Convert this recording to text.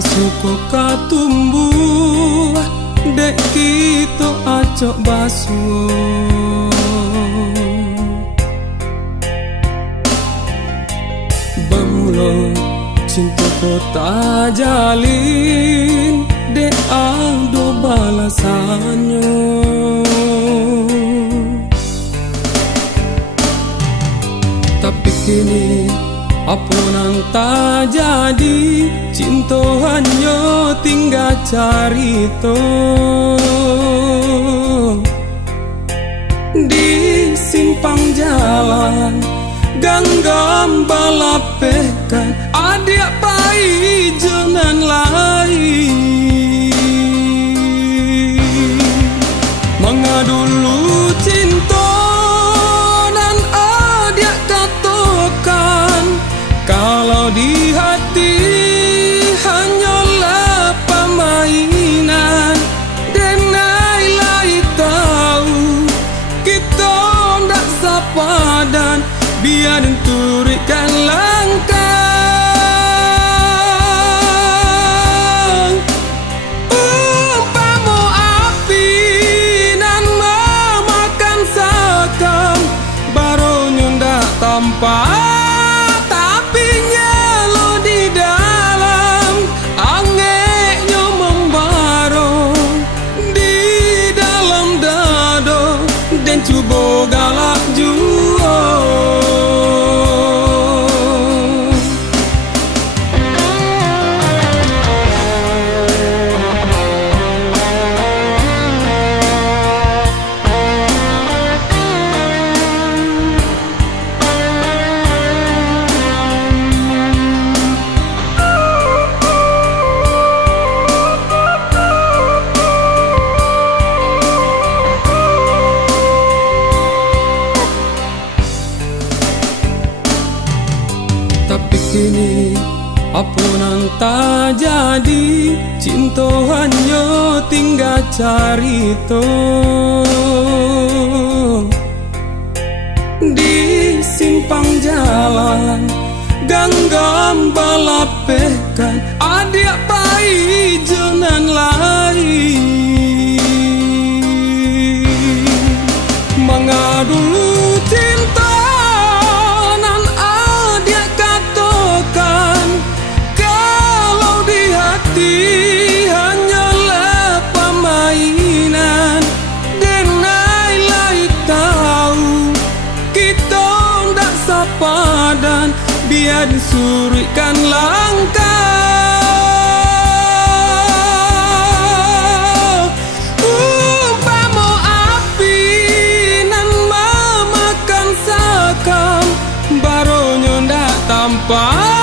suko katumbuh dek kita acok basuh. Bamulo cinta kota jalin dek ado balasannya. Tapi kini apa nang tak jadi, cinta hanya tinggal carito. Di simpang jalan ganggam balapekan adik pai jalan lain. Mengadulu cinta dan adik katakan, kalau di hati hanyalah permainan. Dan nilai tahu kita ndak sepadan, biar turikan langkah. Umpama api nan memakan sakam, barunya ndak tampak. Cuba galak jua. Tapi kini apa nang tak jadi, cinta hanya tinggal carito. Di simpang jalan ganggam balapekan adik pai jalan lain. Mengadulu cinta hanyalah permainan. Dan nilai tahu kita ndak sepadan, biar disurikan langkah. Umpama api nan memakan sakam, barunya ndak tampak.